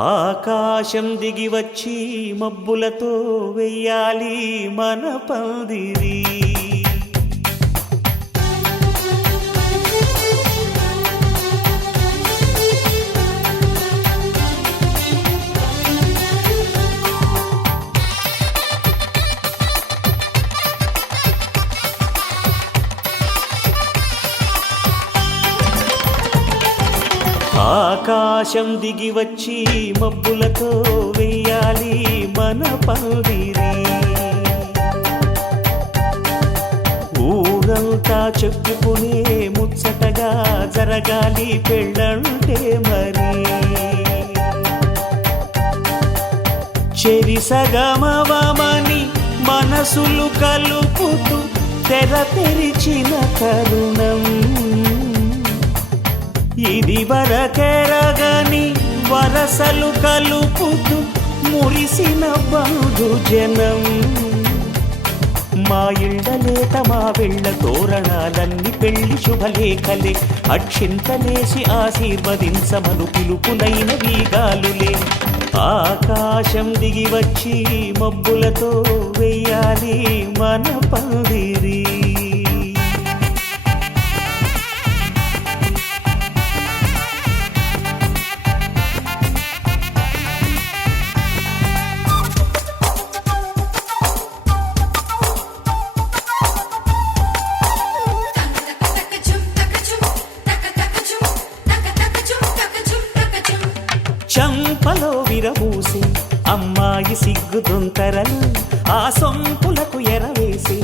ఆకాశం దిగి వచ్చి మబ్బులతో వెయ్యాలి మన పందిరి. ఆకాశం దిగి వచ్చి మబ్బులతో వెయ్యాలి మన పందిరి. ఊరంతా చెప్పుకునే ముచ్చటగా జరగాలి పెళ్ళంటే మరి. చెరిసగమవమని మనసులు కలుపుతూ తెర తెరిచిన తరుణం ఇది వరకెరగని వరసలు కలుపుతూ మురిసిన బంధుజనం. మా ఇళ్ళలేత మా వెళ్ళ తోరణాలన్నీ పెళ్లి శుభలేఖలే. అక్షింతలేసి ఆశీర్వదించమను పిలుపులైన వీగాలులే. ఆకాశం దిగి వచ్చి మబ్బులతో వెయ్యాలి మన పందిరి. చంపలో విరమూసి అమ్మాయి సిగ్గుదొంతరలు, ఆ సొంపులకు ఎరవేసి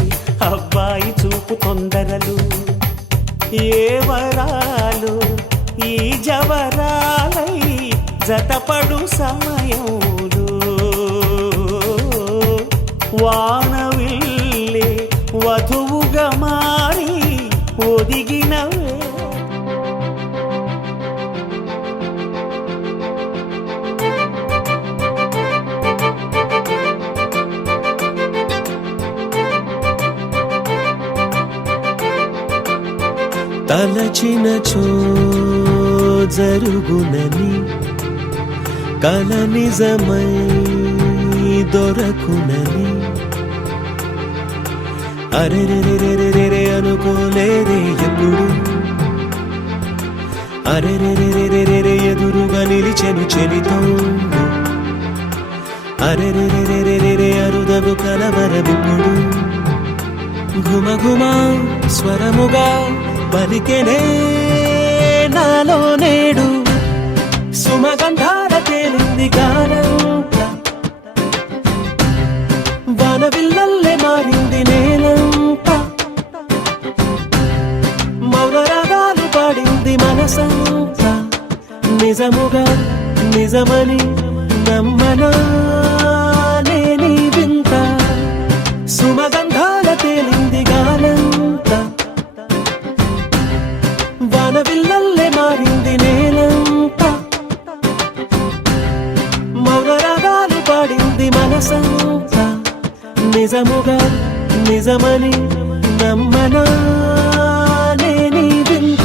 అబ్బాయి చూపు తొందరలు. ఏ వరాలు ఈ జవరాలై జతపడు సమయంలో వానవిల్లే వధువుగా మారి ఒదిగినవే. తలచినచో జరుగునని కల నిజమై దొరకునని అరెరెరెరెరెరె అనుకోలేదే ఎప్పుడు. అరెరెరెరెరెరె ఎదురుగా నిలిచెను చెలితోడు. అరెరెరెరెరెరె అరుదగు కలవరమిప్పుడు. ఘుమఘుమ స్వరముగా పలికెనే నాలో నేడు. సుమగంధాల తేలింది గానంత, వనవిల్లల్లే మారింది నేలంత. మౌన రాగాలు పాడింది మనసంత. నిజముగా నిజమని నమ్మనా నేనీ వింత. సుమగంధాల తేలింది గానంత, వనవిల్లల్లే మారింది నేలంత. మౌన రాగాలు పాడింది మనసంత. నిజముగా నిజమని నమ్మనా నేనీ వింత.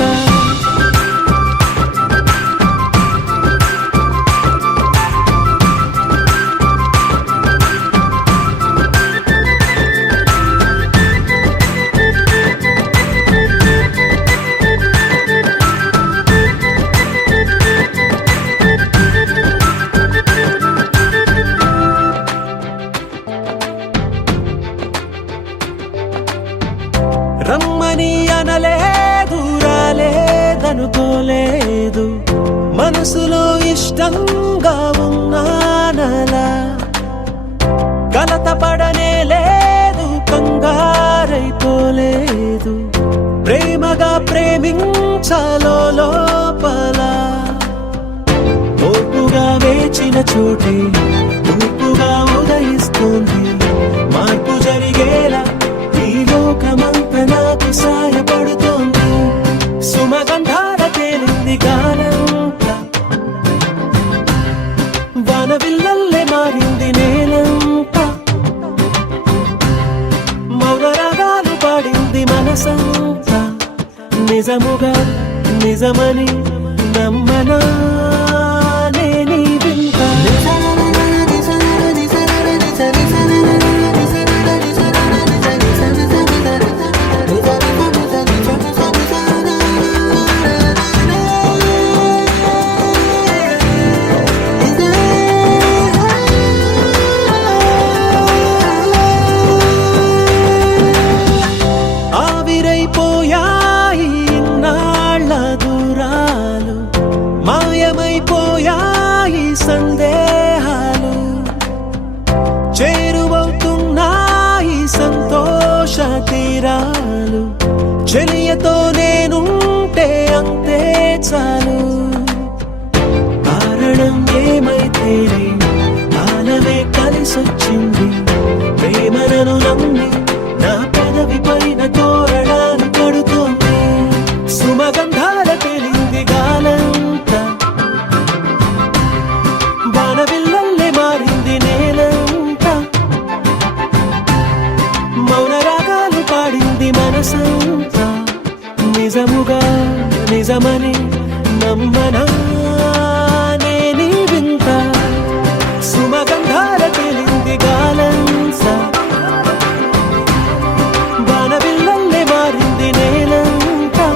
రమ్మని అనలేదు రాలేదనుకోలేదు, మనసులో ఇష్టంగా ఉన్నానలా. కలత పడనే లేదు కంగారైపోలేదు, ప్రేమగా ప్రేమించాలో లోపల. ఓపుగా వేచిన చోటే తూపుగా ఉదయిస్తుంది. మార్పు జరిగేలా ఈ లోకమంత నాకు సాయపడుతోంది. సుమగంధాల తేలింది గానంత, వనవిల్లల్లే మారింది నేలంత. మౌన రాగాలు పాడింది మనసంత. నిజముగా నిజమని నమ్మనా నేనీ వింత. సందేహాలు చేరువవుతున్నాయి సంతోష తీరాలు చెలియతో నేనుంటే అంతే చాలు కారణం ఏమైతేనే కాలమే కలిసొచ్చింది ప్రేమను నమ్మి నా పెదవి పైన తోరణాలు కడుతోంది సుమగంధాల తేలింది గాలంతా వానవిల్లల్లే మారింది నేలంతా మౌన రాగాలు పాడింది మనసంతా నిజముగా నిజమని నమ్మనా నేనీ వింత సుమగంధాల తేలింది గాలంతా వానవిల్లల్లే మారింది నేలంతా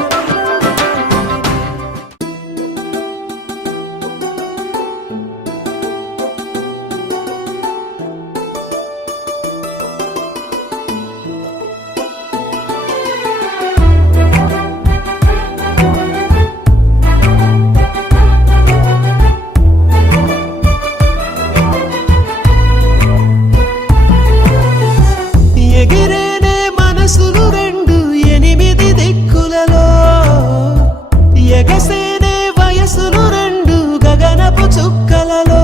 ఎగిరేనే మనసులు రెండు ఎనిమిది దిక్కులలో ఎగసేనే వయసులు రెండు గగనపు చుక్కలలో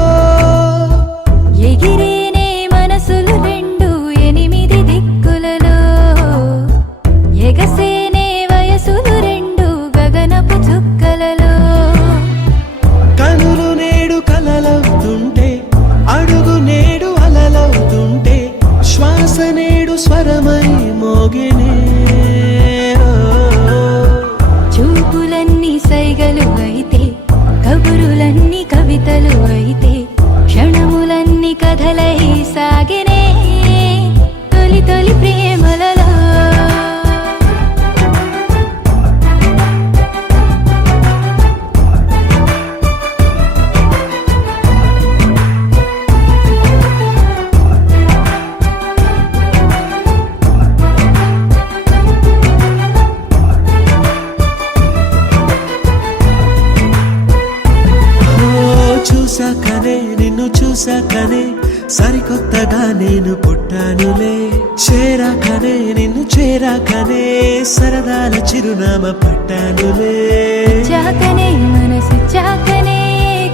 ఎగిరేనే మనసులు రెండు ఎనిమిది దిక్కులలో ఎగసేనే వయసులు రెండు గగనపు చుక్కలలో కనులు నేడు కలలవుతుంటే అడుగు నేడు అలలవుతుంటే శ్వాస నేడు స్వరమై మోగినే చూపులన్నీ సైగలు అయితే కబురులన్నీ కవితలు అయితే క్షణములన్నీ కథలై సాగినే తొలి తొలి ప్రేమలలో చూసాకనే నిన్ను చూసాకనే సరికొత్తగా నేను పుట్టానులే చేరాకనే నిన్ను చేరాకనే సరదాల చిరునామా పట్టానులే చాకనే మనసు చాకనే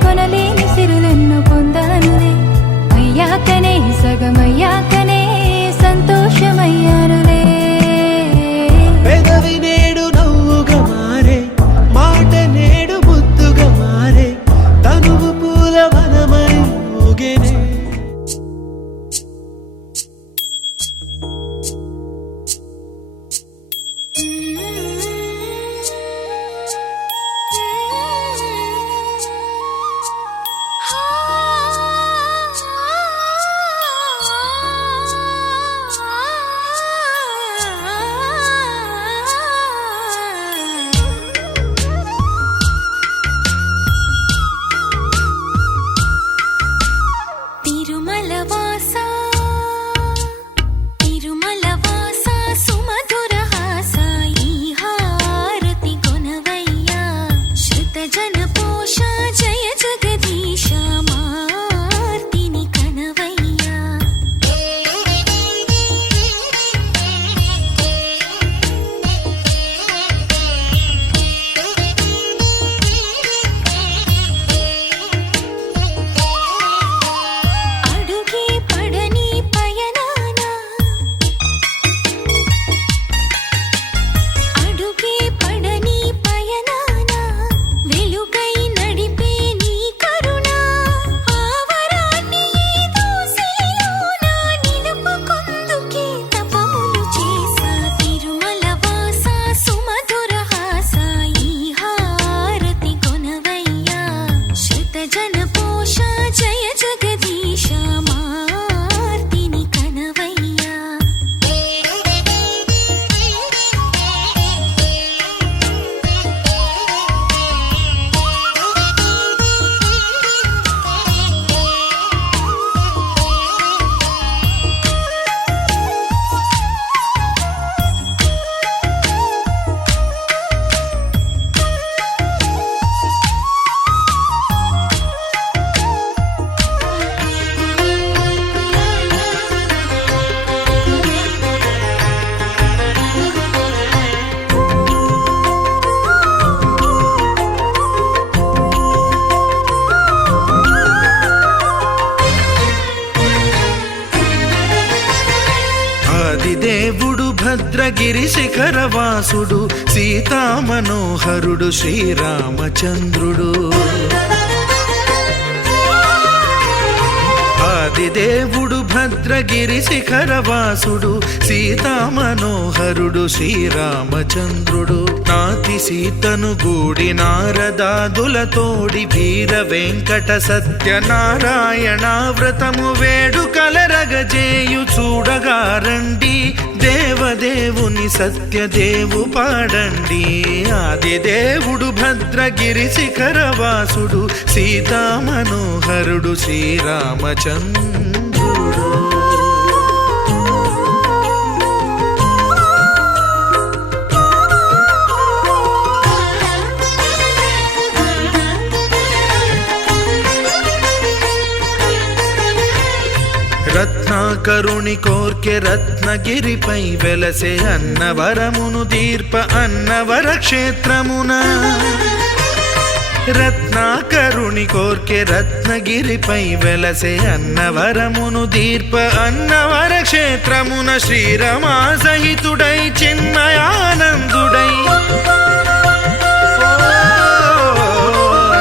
కొనలేని సిరులెన్నో పొందానులే అయ్యాకనే సగమయ్యాకనే సంతోషమయ్యానులే పెదవి నేడు నవ్వుగా మారే మాట నేడు ముద్దుగా మారే తనువు పూల వనమై ఊగెనే భద్రగిరి శిఖరవాసుడు సీతామనోహరుడు శ్రీరామచంద్రుడు. ఆదిదేవుడు భద్రగిరి శిఖరవాసుడు సీతామనోహరుడు శ్రీరామచంద్రుడు. నాతి సీతను గూడి నారదాదులతోడి వీర వెంకట సత్యనారాయణ వ్రతము వేడుకలరగజేయు చూడగా రండి, దేవదేవుని సత్యదేవు పాడండి. ఆదిదేవుడు భద్రగిరి శిఖరవాసుడు సీతామనోహరుడు శ్రీరామచంద్రుడు. రత్నాకరుని కోర్కె రత్నగిరిపై వెలసే అన్నవరమును దీర్ప అన్నవర క్షేత్రమున. రత్నాకరుని కోర్కె రత్నగిరిపై వెలసే అన్నవరమును దీర్ప అన్నవర క్షేత్రమున. శ్రీరమా సహితుడై చిన్మయానందుడై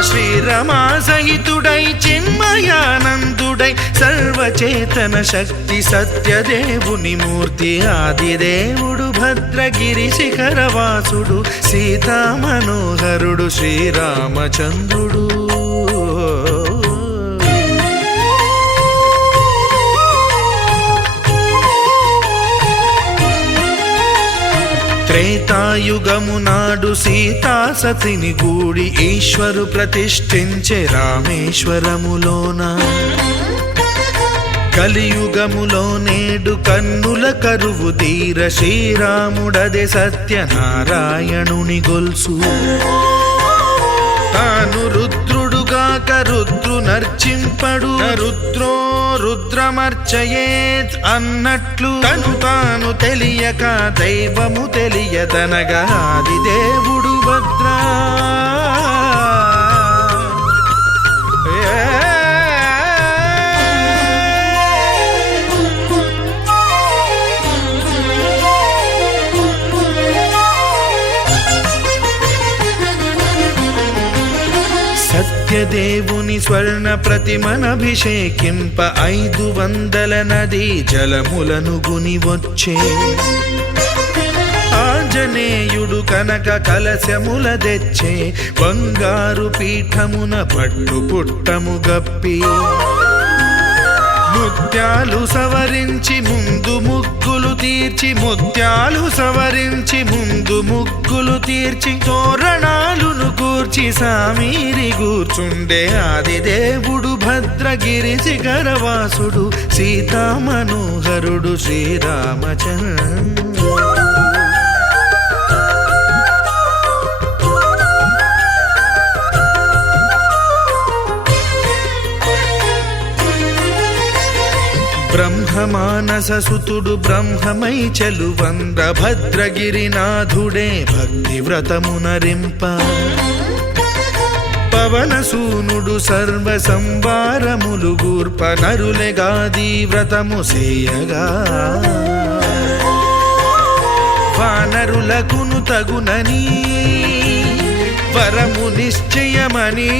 శ్రీరమా సహితుడై చిన్మయానందుడై సర్వచేతన శక్తి సత్యదేవుని మూర్తి. ఆదిదేవుడు భద్రగిరి శిఖరవాసుడు సీతామనోహరుడు శ్రీరామచంద్రుడు. త్రేతాయుగము నాడు సీతా సతిని గూడి ఈశ్వరు ప్రతిష్ఠించే రామేశ్వరములోన. కలియుగములో నేడు కన్నుల కరువు తీర శ్రీరాముడదే సత్యనారాయణుని గొల్సు. తాను రుద్రుడుగాక రుద్రు నర్చింపడు, రుద్రో రుద్రమర్చయేత్ అన్నట్లు తను తాను తెలియక దైవము తెలియదనగా ఆదిదేవుడు భద్రా. సత్యదేవుని స్వర్ణ ప్రతిమనభిషేకింప 500 నదీ జలములను గుని వచ్చే. ఆంజనేయుడు కనక కలశముల తెచ్చే, బంగారు పీఠమున పట్టు పుట్టము గప్పి. ముత్యాలు సవరించి ముందు ముగ్గులు తీర్చి, ముత్యాలు సవరించి ముందు ముగ్గులు తీర్చి, తోరణాలును కూర్చి సామీరి కూర్చుండే. ఆదిదేవుడు భద్రగిరి శిఖరవాసుడు సీతామనోహరుడు శ్రీరామచంద్రుడు. బ్రహ్మమానస సుతుడు బ్రహ్మమై చెలువంద్ర భద్రగిరినాథుడే భక్తి వ్రతమునరింప. పవనసూనుడు సర్వ సంవారములు గూర్ప నరులెగాది వ్రతము సేయగా. వానరులకును తగునని వరము నిశ్చయమని,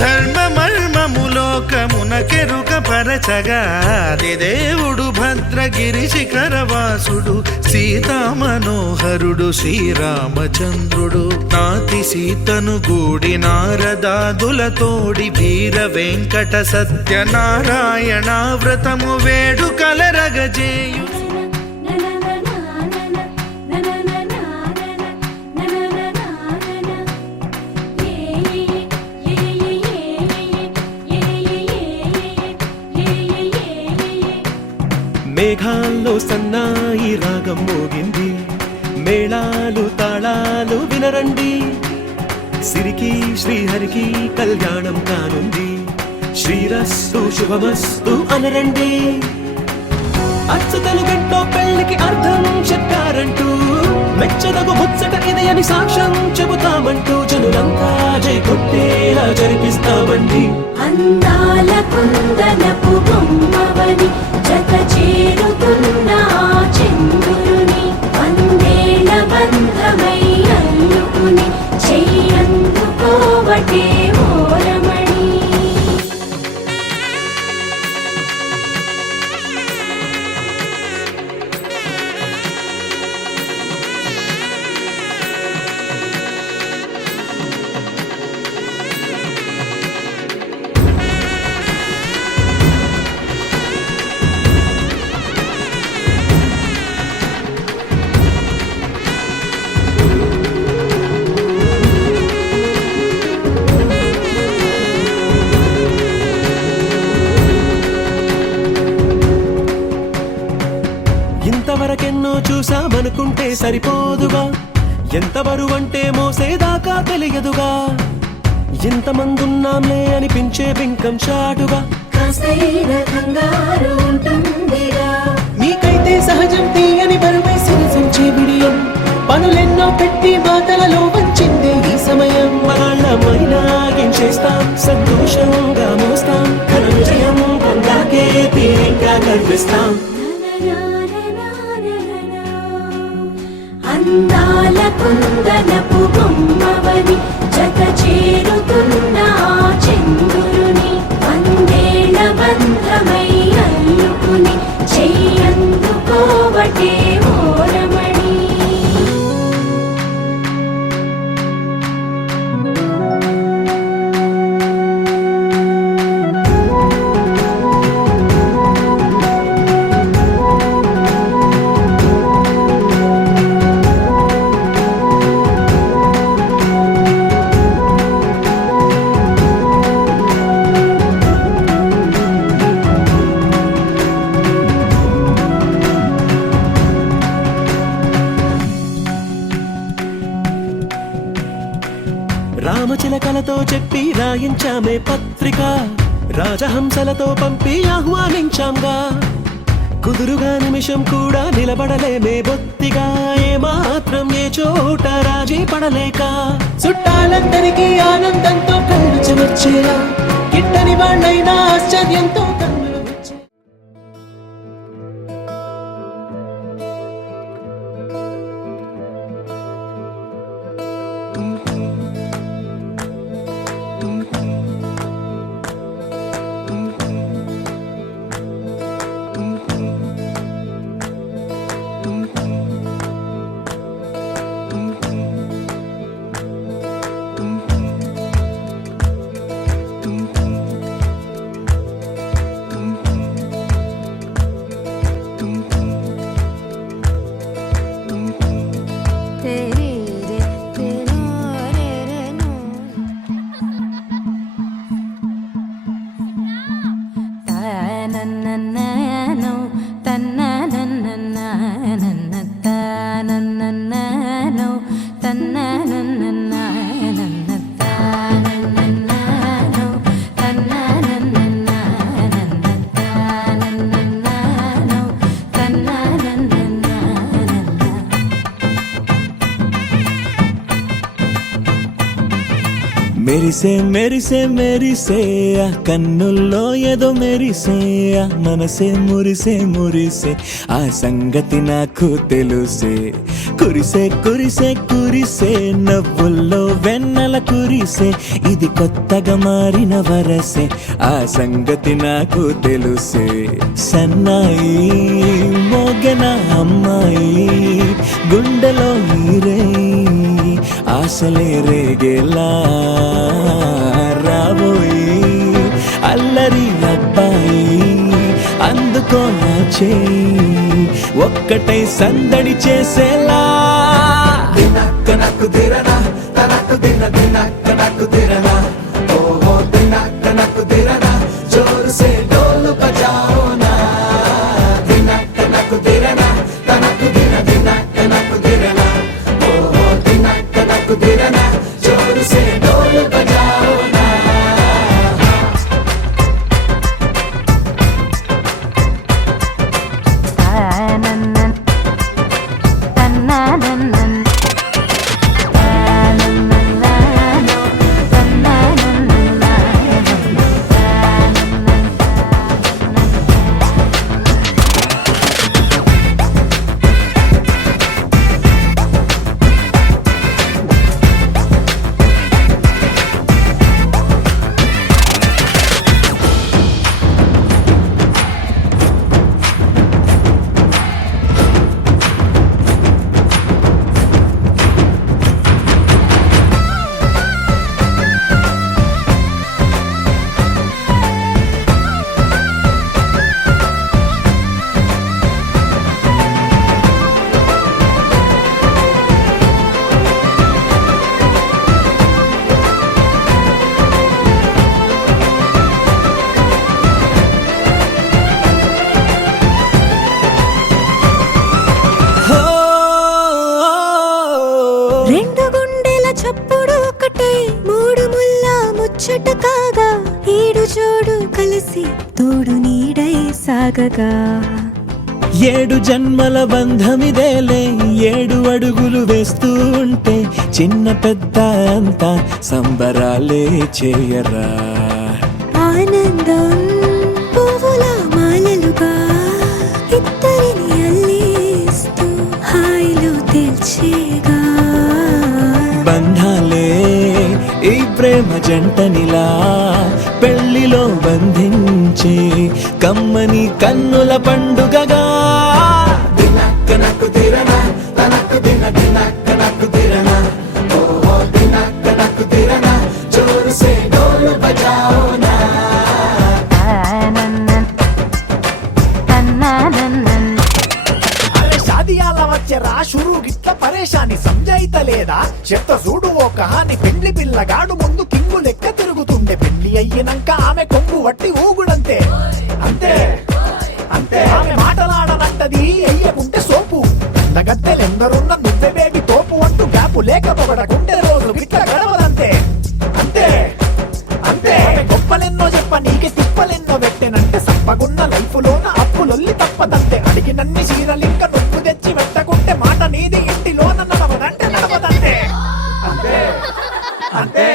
ధర్మమర్మములోకమునకెరుక పరచగా ఆదిదేవుడు భద్రగిరి శిఖరవాసుడు సీతామనోహరుడు శ్రీరామచంద్రుడు. నాతి సీతను గూడి నారదాదులతోడి వీర వెంకట సత్యనారాయణ వ్రతము వేడుకలరగజేయు. మేఘాల్లో సన్నాయి రాగం మోగింది, మేళాలు తాళాలు వినరండి. సిరికి శ్రీహరికి కళ్యాణం కానుంది, శ్రీరస్తు శుభమస్తు అనరండి. అచ్చుతలు గంటో పెళ్లికి అర్థం చెప్పారంటూ, మెచ్చదగు ముచ్చట ఇది అని సాక్ష్యం చెబుతామంటూ, జనులంతా జై కొట్టేలా జరిపిస్తామండి. అందాల కుందనపు బొమ్మవని జత చేరుతున్న చెందుకోవటే ఓరమణి. ఇంతవరకెన్నో చూసామనుకుంటే సరిపోదుగా, ఎంత బరువంటే మోసేదాకా తెలియదుగా, ఇంతమందున్నాంలే అనిపించే బింకం చాటుగా కాస్తైన కంగారు ఉంటుందిగా. మీకైతే సహజం తీయని బరువే సిరసించే బిడియం, పనులెన్నో పెట్టి మాటలలో వంచిందే ఈ సమయం. వాళ్ళమైనా చేస్తాం, సంతోషంగా మోస్తాం, ఘన విజయం పొందాకే తీరిగ్గా గర్విస్తాం. అందాల కుందనపు బొమ్మవని జత చేరుతున్న ఆ చంద్రుని వందేళ్ల బంధమై అల్లుకుని చెయ్యందుకోవటే ఓరమణి. రామచిలకలతో చెప్పి రాయించామే పత్రిక, రాజహంసలతో పంపి ఆహ్వానించాంగా, కుదురుగా నిమిషం కూడా నిలబడలేమే బొత్తిగా, ఏ మాత్రం ఏ చోట రాజీ పడలేక, చుట్టాలందరికీ ఆనందంతో కళ్ళు చెమర్చేలా, గిట్టని వాళ్ళైనా ఆశ్చర్యంతో కన్నులు విచ్చే. మెరిసే మెరిసే మెరిసే ఆ కన్నుల్లో ఏదో మెరిసే ఆ మనసే మురిసే మురిసే ఆ సంగతి నాకు తెలుసే. కురిసే కురిసే కురిసే నవ్వుల్లో వెన్నెల కురిసే, ఇది కొత్తగా మారిన వరసే, ఆ సంగతి నాకు తెలుసే. సన్నాయి మోగన అమ్మాయి గుండెలో ఈరే ఆశలే రేగేలా రాబోయి అల్లరి అబ్బాయి అందుకో నా చేయి ఒక్కటై సందడి చేసేలా. దినక్క నక్కు దిరనా తనకు దిన దినక్క నక్కు దిరనా ఓహో దినక్క నక్కు దిరనా జోరు సే డోలు బజాओ నా. దినక్క నక్కు దిరనా తనకు దిన దినక్క నక్కు దిరనా ఓహో దినక్క నక్కు దిరనా జోరు సే డోలు బజాओ నా. తన్న కలిసి తోడు నీడై సాగగా 7 జన్మల బంధమిదేలే 7 అడుగులు వేస్తూ ఉంటే చిన్న పెద్ద అంతా సంబరాలే చేయరా ఆనందం పువ్వుల మాలలుగా ఇద్దరిని అల్లేస్తూ హాయిలో తెల్చేగా బంధాలే ఈ ప్రేమ జంటనిలా పెళ్లిలో బంధించి కమ్మని కన్నుల పండుగగా దినక్కనకు తిరనా తనకు దిన దినక్కనకు తిరనా ఓ దినక్కనకు తిరనా జోరు సే డోలు బజాओ నా షాదియాల వచ్చెరా షురూ గిట్ల పరేషాని సంజాయితలేదా చెత్త చూడు ఓ కహాని పెండ్లి పిల్లగాడు ముందు కింగు లెక్క తిరుగుతుండే పెళ్లి అయ్యినంక ఆమె కొంగు వట్టి ఊగుడంతే అంతే అంతే ఆమె మాటలాడనంటది అయ్యకుంటే సోపు గద్దెలెందరున్న నువ్వే బేబీ తోపు అంటూ గ్యాపు లేకపోవడకుంటే రోజు గిట్ల గడవదంతే అంతే అంతే ఆమె గొప్పలెన్నో చెప్ప నీకే తిప్పలెన్నో పెట్టెనంటే సప్పగున్న లైఫ్ లోన అప్పులొల్లి తప్పదంతే అడిగినన్ని చీరలింక నువ్వు తెచ్చి పెట్టకుంటే మాట నీది ఇంటిలోన నడవదంటే నడవదంతే అంతే అంతే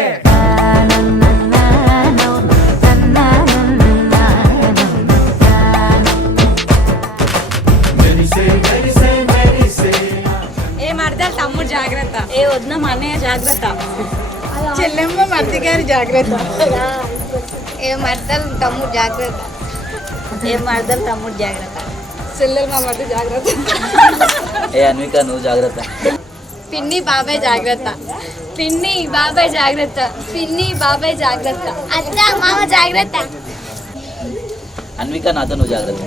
ఏ మర్దాలు తమ్ముడు జాగ్రత్త ఏ వదిన మా అన్నయ్య జాగ్రత్త చెల్లెమ్మ మర్ది గారి జాగ్రత్త ఏ మర్దాలు తమ్ముడు జాగ్రత్త ఏ మర్దాలు తమ్ముడు జాగ్రత్త చెల్లెలు మా మర్ది జాగ్రత్త ఏ అన్విక నువ్వు జాగ్రత్త పిన్ని బాబాయ్ జాగ్రత్త పిన్ని బాబాయ్ జాగ్రత్త పిన్ని బాబాయ్ జాగ్రత్త అత్త మామ జాగ్రత్త అన్విక నాతో నువ్వు జాగ్రత్త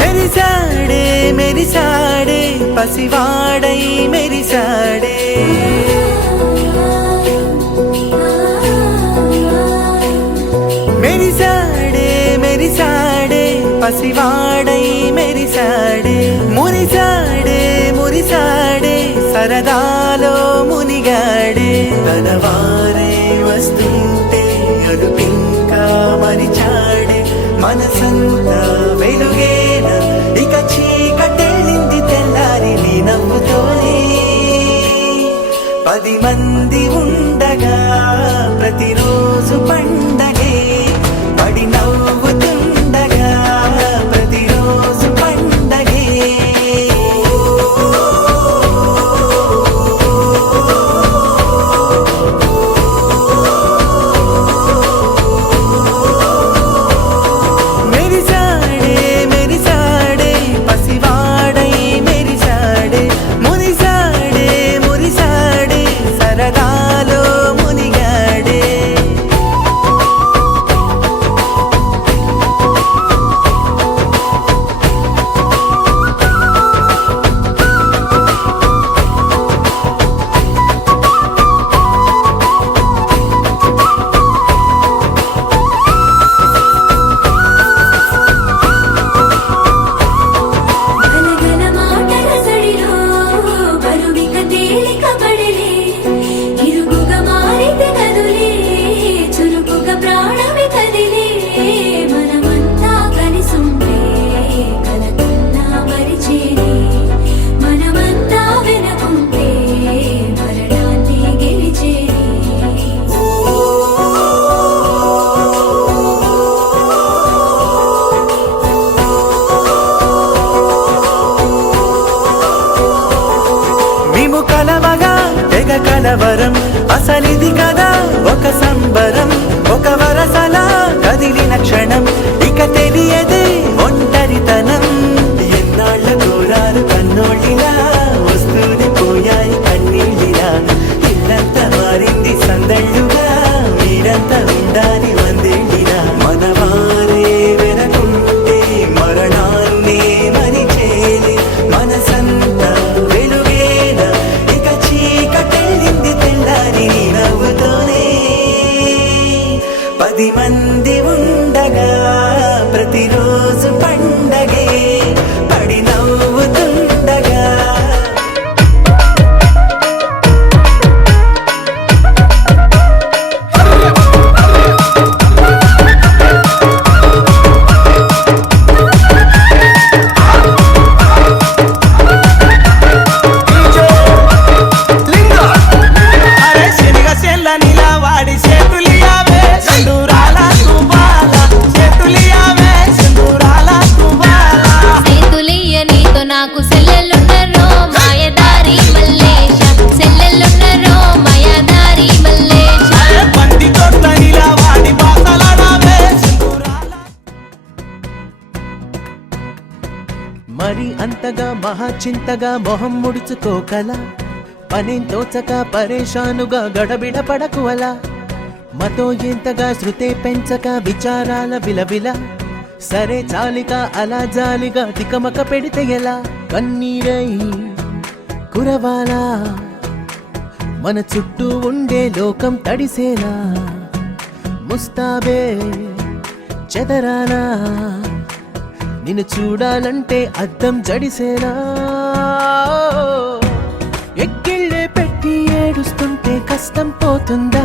మెరిసాడే మెరిసాడే పసివాడై మెరిసాడే మెరిసాడే మెరిసాడే పసివాడై మెరిసాడే మురిసాడే మురిసాడే సరదాలో మునిగాడే తనవారే వస్తుంటే అదుపింకా మరిచాడే మనసంతా వెలుగేన ఇక చీకటెళ్ళింది తెల్లారి నీ నవ్వుతోనే 10 మంది ఉండగా ప్రతిరోజు పండగే పడి నవ్వుతుండగా ప్రతిరోజు పండగే మెరిసాడే మెరిసాడే పసివాడై మెరిసాడే మురిసాడే మురిసాడే సరదాలో మునిగాడే గలగల మాటల సడిలో బరువిక తేలిక పడలే ఇరుగుగా మారితే కదులే చురుకుగా ప్రాణమి కదిలే మనమంతా కలిసుంటే కలకన్నా మరిచేనే మనమంతా వెనకుంటే మరణాన్ని గెలిచేనే మేము కలవగా కలవరం అసలిది కదా ఒక సంబరం ఒక వరసలా కదిలిన క్షణం ఇక తెలియదే ఒంటరితనం ఎన్నాళ్ళ కోరారు కన్నోళ్ళిలా వస్తూనే పోయాయి కన్నీళ్ళిలా ఇల్లంతా మారింది సందళ్ళుగా మీరంతా ఉండాలి వందేళ్ళిలా మనవారే వెనకుంటే మరణాన్నే మరిచేలే మనసంతా వెలుగేన ఇక చీకటెళ్ళింది తెల్లారి నీ నవ్వుతోనే 10 మంది ఉండగా ప్రతిరోజు పండగే పడి నవ్వుతుండగా అరే శనిగ చెల్ల నిలవాడి చేతులియావే సింధూరాల తువ్వాల చేతులియావే సింధూరాల తువ్వాల సేతులియ నీతో నాకు సెల్లెలున్నరో మాయదారి మల్లేశ సెల్లెలున్నరో మాయదారి మల్లేశ బంతి తోట నిలవాడి బాసలాడావే సింధూరాల మరి అంతగా మహాచింతగా మొహం ముడుచుకోకల పనేం తోచక పరేషానుగా గడబిడ పడకు అలా మతో ఎంతగా శృతే పెంచక విచారాల విలవిల సరే చాలిక అలా జాలిగా తికమక పెడితే ఎలా కన్నీరై కురవాలా మన చుట్టూ ఉండే లోకం తడిసేలా ముస్తాబే చెదరాలా నిన్ను చూడాలంటే అద్దం జడిసేలా ఎక్కిళ్ళే పెట్టి ఏడుస్తుంటే కష్టం పోతుందా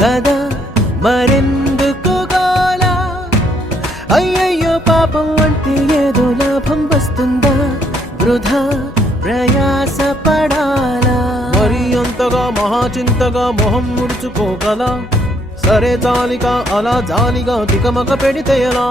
కదా మరెందుకు గోలా అయ్యయ్యో పాపం అంటే ఏదో లాభం వస్తుందా వృధా ప్రయాస పడాలా మరి అంతగా మహాచింతగా మొహం ముడుచుకోగల సరే జాలిగా అలా జాలిగా తికమక పెడితే ఎలా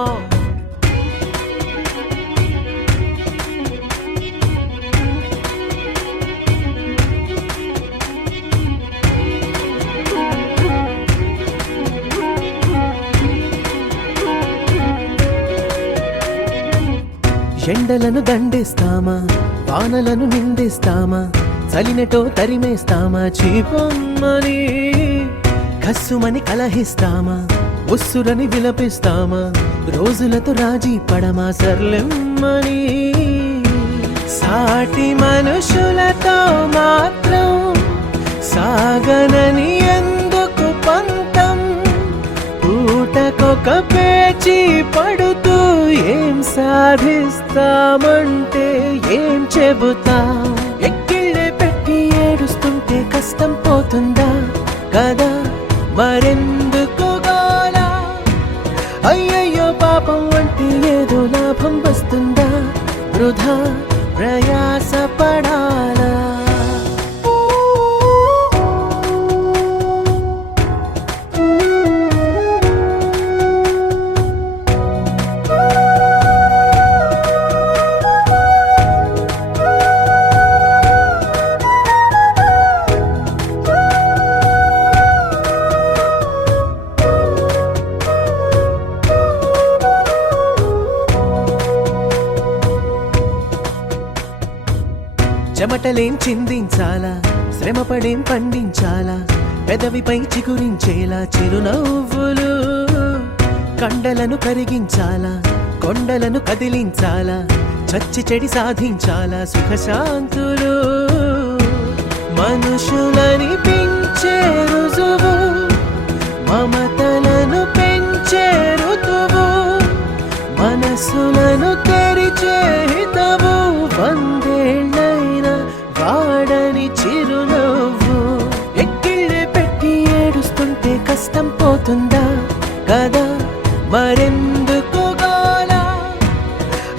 ఎండలను దండేస్తామా వానలను నిందిస్తామా చలినటో తరిమేస్తామా చీపమ్మని కస్సుమని కలహిస్తామా ఉస్సురని విలపిస్తామా రోజులతో రాజీ పడమా సర్లెమ్మని సాటి మనుషులతో మాత్రం సాగనని ఎందుకు పంతం పూటకొక పేచి పడుతూ ఏం సాధిస్తామంటే ఏం చెబుతా ఎక్కిళ్ళే పెట్టి ఏడుస్తుంటే కష్టం పోతుందా కదా మరెందుకు గోలా అయ్యయ్యో పాపం అంటే ఏదో లాభం వస్తుందా వృధా ప్రయాస పడాలా చెమటలేం చిందించాలా శ్రమపడేం పండించాలా పెదవిపై చిగురించేలా చిరునవ్వులు కండలను కరిగించాలా కొండలను కదిలించాలా చచ్చి చెడి సాధించాలా సుఖశాంతులు మనుషులని పెంచే రుజువు మమతలను పెంచే ఋతువు మనసులను తెరిచే హితవు వందేళ్ళైన వాడని చిరునవ్వు ఎక్కిళ్ళే పెట్టి ఏడుస్తుంటే కష్టం పోతుందా కదా మరెందుకు గోలా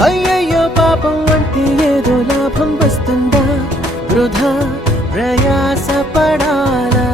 అయ్యయ్యో పాపం అంటే ఏదో లాభం వస్తుందా వృధా ప్రయాస పడాలా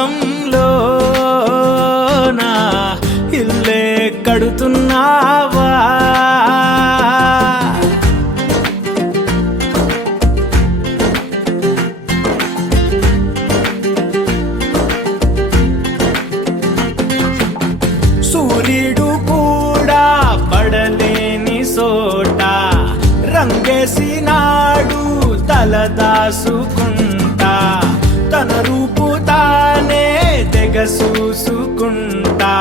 ఆకాశంలో నా ఇల్లే కడుతున్నావా సూర్యుడు కూడా పడలేని సోట రంగేసినాడు తలదాసుకుంటా తన రూపు తానే తెగసూసుకుంటా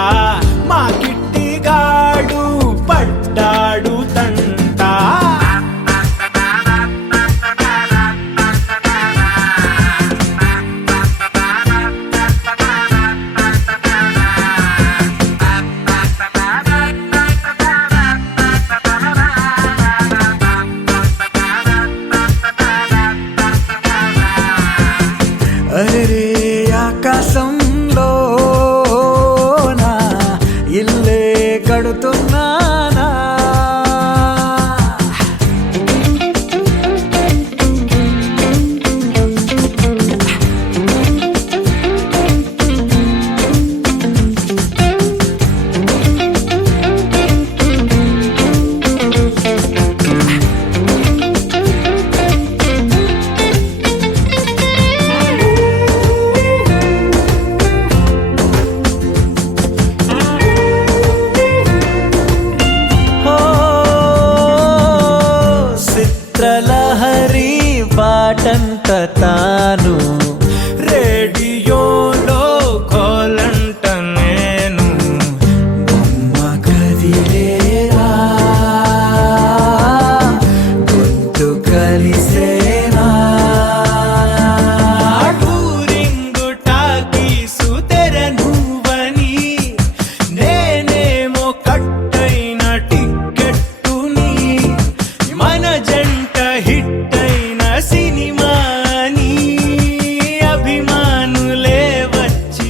మా కిట్టిగాడు పడ్డాడు తంటా అరే ఆకాశంలో నా ఇల్లే కడుతున్నానా చిత్రలహరి పాటంట తాను రేడియోలో కోలంట నేను బొమ్మ కదిలేరా గొంతు కలిసేనా టూరింగు టాకీసు తెర నువ్వని నేనేమో కట్టైన టిక్కెట్టుని మన జంట హిట్ అయిన సినిమాని అభిమానులే వచ్చి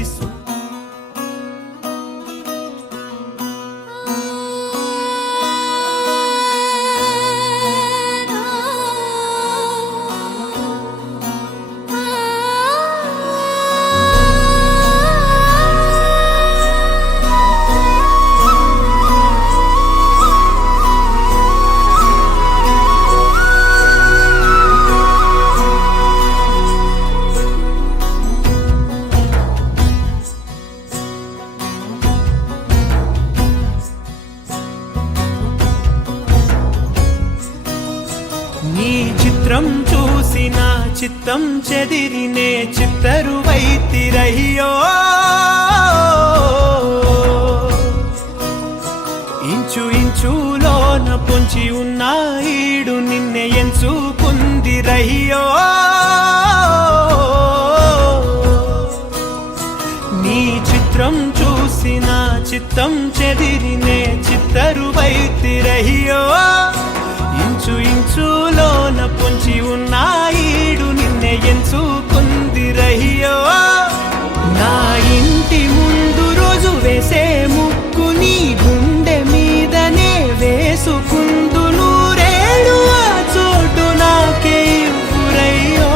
నీ చిత్రం చూసిన చిత్తం చెదిరినే చిత్తరువైతిరయ్యో ఇంచు ఇంచులోన పొంచి ఉన్న ఈడు నిన్నే ఎంచుకుందిరయ్యో నీ చిత్రం చూసిన చిత్తం చెదిరినే చిత్తరువైతిరయ్యో ఇంచు ఇంచులోన పొంచి ఉన్న ఈడు నిన్నే ఎంచుకుందిరయ్యో నా ఇంటి ముందు రోజు వేసే ముక్కు నీ గుండె మీదనే వేసుకుందు నూరేడు ఆ చోటు నాకే ఇవ్వురయ్యో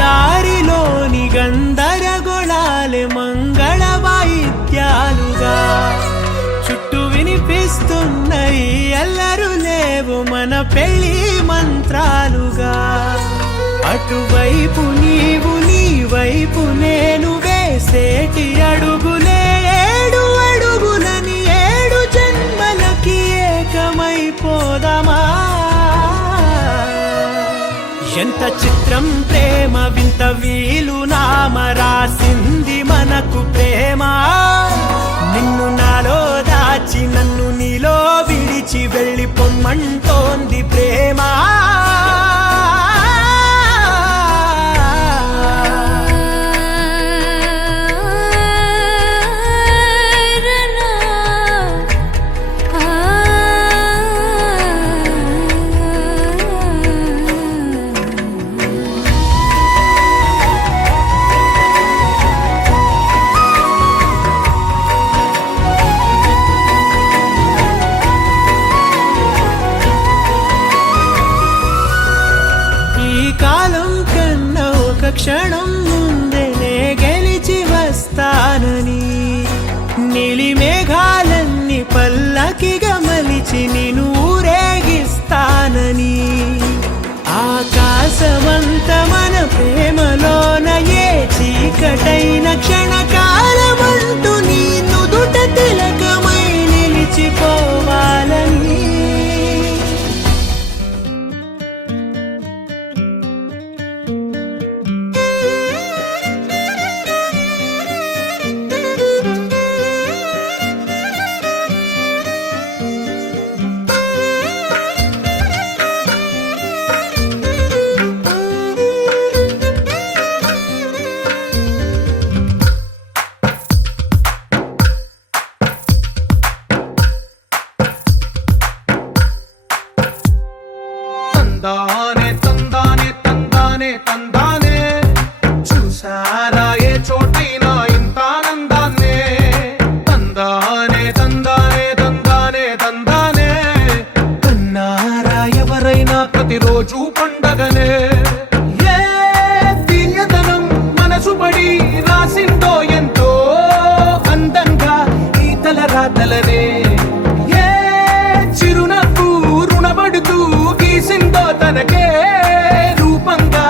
దారిలోని గందరగోళాలే మంగళ వాయిద్యాలుగా చుట్టూ వినిపిస్తున్నాయి అల్లరు లేవు మన పెళ్లి మంత్రాలుగా అటువైపు నీవు నీ వైపు నేను వేసేటి అడుగులే ఏడు అడుగులని ఏడు జన్మలకి ఏకమైపోదామా ఎంత చిత్రం ప్రేమ వింత వీలు నామ రాసింది మనకు ప్రేమ నిన్ను నాలో దాచి నన్ను నీలో విడిచి వెళ్ళిపోమ్మంటోంది ప్రేమ శ్వాసవంత మన ప్రేమలోన ఏ చీకటైన క్షణకాలమంటూ నీ నుదుట తిలకమై నిలిచిపోవాలని తందానే తందానే తందానే తందానే చూసారా ఏ చోటైనా ఇంత ఆనందాన్నే తందానే తందానే తందానే తందానే కన్నారా ఎవరైనా ప్రతిరోజు పండగనే ఏ తీయదనం మనసు పడి రాసిందో ఎంతో అందంగా ఈ తల రాతలనే ఏ చిరునవ్వు రుణపడుతూ గీసిందో తనకే రూపంగా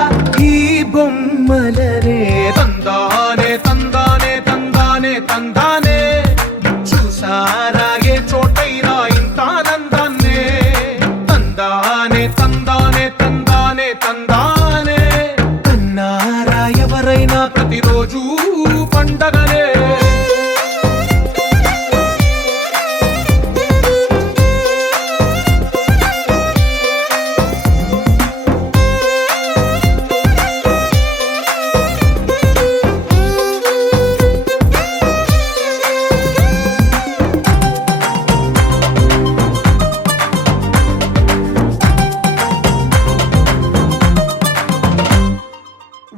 ఈ బొమ్మలనే తందానే తందానే తందానే తందానే చూసారా ఏ చోటైనా ఇంత ఆనందాన్నే తందానే తందానే తందానే తందానే కన్నారా ఎవరైనా ప్రతిరోజు పండగనే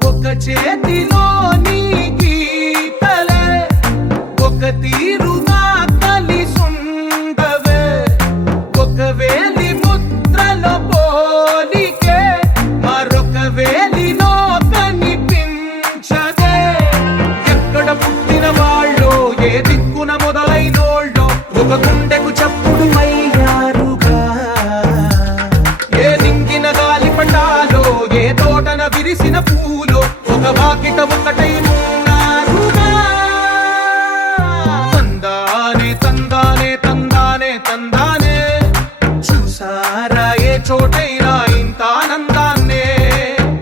ఒక చేతిలో నీ గీతలే ఒక తీరుగా కలిసుండవే ఒక వేలి ముద్రలో పోలికే మరొక వేలిలో కనిపించదే ఎక్కడ పుట్టిన వాళ్ళో ఏ దిక్కున మొదలైనోళ్ళో ఒక గుండెకు చప్పుడు అయ్యారుగా ఏ దింగిన గాలి పటాలో ఏ తోటన విరిసిన పూలో ఒక వాకిట ఒకటై ఉన్నారుగా తందానే తందానే తందానే తందానే చూసారా ఏ చోటైనా ఇంత ఆనందాన్నే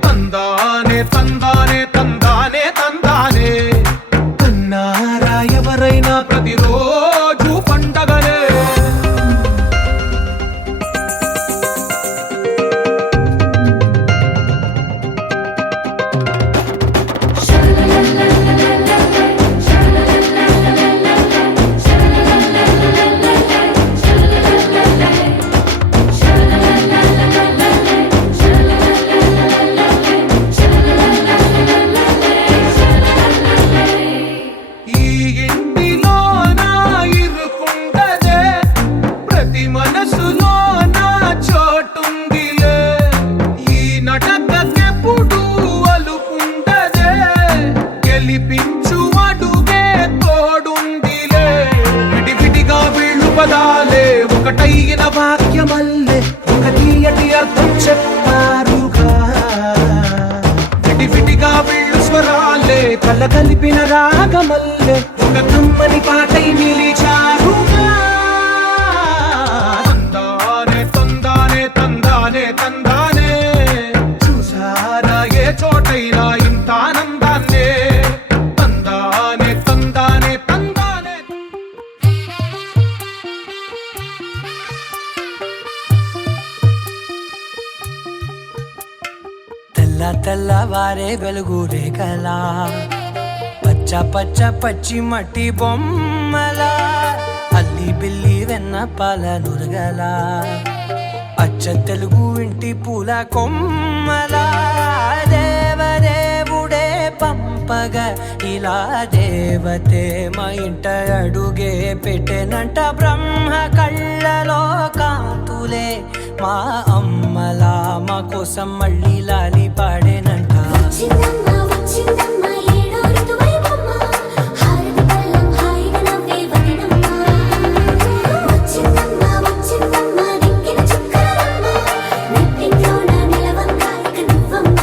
తందానే తందానే తందానే తందానే కన్నారా ఎవరైనా ప్రతిరోజు పండగనే ఈ ఇంటిలో నా ఇరుకుండదే ప్రతి మనసులో నా చోటుందిలే ఈ నటకెప్పుడు అలుకుండదే గెలిపించు అడుగే తోడుందిలే విడివిడిగా వీళ్ళు పదాలే ఒకటైన వాక్యమల్లే ఒక తీయటి అర్థం చెప్పారుగా విడివిడిగా వీళ్ళు స్వరాలే కల కలిపిన రాగమల్లే ఒక కమ్మని పాటై నిలిచారుగా తందానే తందానే తందానే తందానే చూసారా ఏ చోటైనా ఇంత ఆనందాన్నే తందానే తందానే తందానే తెల్ల తెల్లవారే వెలుగు రేఖలా పచ్చ పచ్చ పచ్చి మట్టి బొమ్మలా అల్లి బిల్లి వెన్న పాల నురగలా అచ్చ తెలుగు ఇంటి పూల కొమ్మలా దేవదేవుడే పంపగా ఇలా దేవతే మా ఇంట అడుగే పెట్టెనంట బ్రహ్మ కళ్ళలో కాంతులే మా అమ్మలా మా కోసం మళ్ళీ లాలి పాడేనంట వచ్చిందమ్మ వచ్చిందమ్మ ఏడో ఋతువైవమ్మ హారతి పళ్ళం హాయిగా నవ్వే వదనమ్మ వచ్చిందమ్మ వచ్చిందమ్మ దిక్కిన చుక్కలమ్మ నెట్టింట్లోన నిలవంగా ఇక నువ్వమ్మ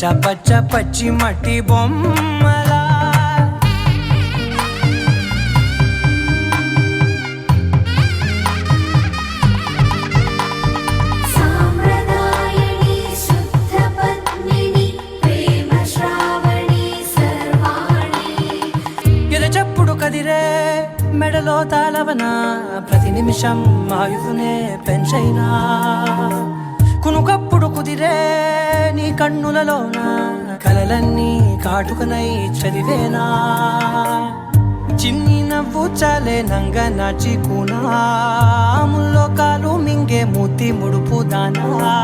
పచ్చ పచ్చ పచ్చి మట్టి బొమ్మలా సామ్రదాయని శుద్ధ పద్మిని ప్రేమ శ్రావణి సర్వాణి ఎద చప్పుడు కదిరే మెడలో తాళవన ప్రతి నిమిషం ఆయుధునే పెంచైనా కునుకప్పుడు కుదిరే నీ కన్నులలోన కలలన్నీ కాటుకనై చదివేనా చిన్ని నవ్వు చాలే నంగ నాచి కూనాముల్లో కాలు మింగే మూతి ముడుపు దానా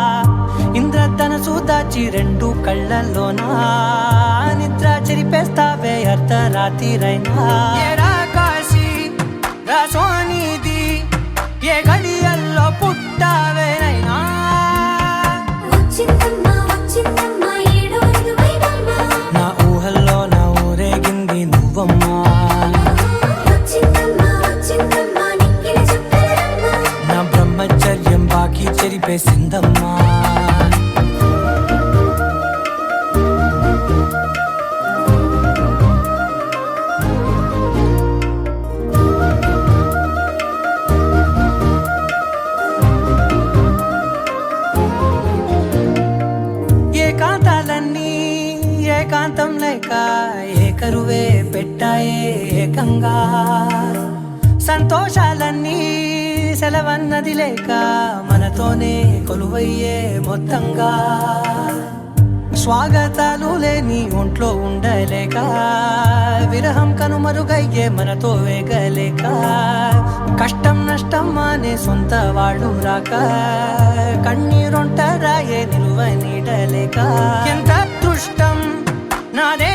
ఇంద్రధనసు దాచి రెండు కళ్ళల్లోనా నిద్ర చెరిపేస్తావే అర్ధరాత్రిరైనా ఏరా కాశీ రా సోనిది ఏ గడియల్లో పుట్టావేనైనా వచ్చిందమ్మా వచ్చిందమ్మా ఏడో ఋతువైవమ్మ నా ఊహల్లో నా ఊరేగింది నువ్వమ్మా వచ్చిందమ్మా వచ్చిందమ్మా నిక్కిన చుక్కలమ్మ నా బ్రహ్మచర్యం బాకీ చెరిపేసిందమ్మా ఏకాంతాలన్నీ ఏకాంతం లేక ఏకరువే పెట్టాయే ఏకంగా సంతోషాలన్నీ సెలవన్నది లేక మనతోనే కొలువయ్యే మొత్తంగా స్వాగతాలు లేని ఒంట్లో ఉండలేక విరహం కనుమరుగయ్యే మనతో వేగలేక కష్టం నష్టం అనే సొంత వాళ్ళు రాక కన్నీరొంటరాయే నిలువ నీడలేక ఎంత అదృష్టం నాదే